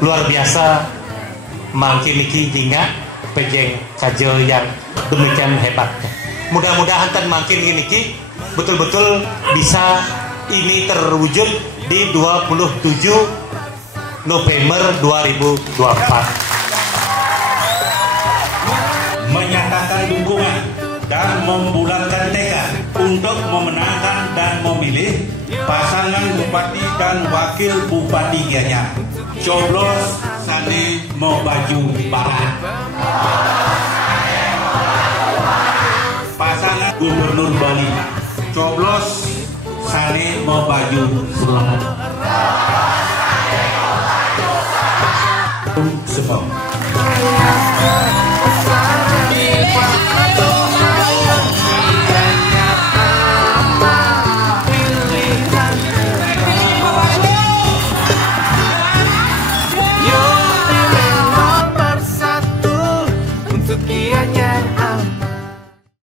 Luar biasa mangkin iki jinga pejeng kajo yang demikian hebat. Mudah-mudahan tan mangkin iki betul-betul bisa ini terwujud di 27 November 2024. Menyatakan dukungan dan membulatkan tekad untuk memenangkan dan memilih pasangan bupati dan wakil bupati Gianyar. Coblos Sane mau baju barat. Pasangan Gubernur Bali. Coblos Sane mau baju selamat. Semua.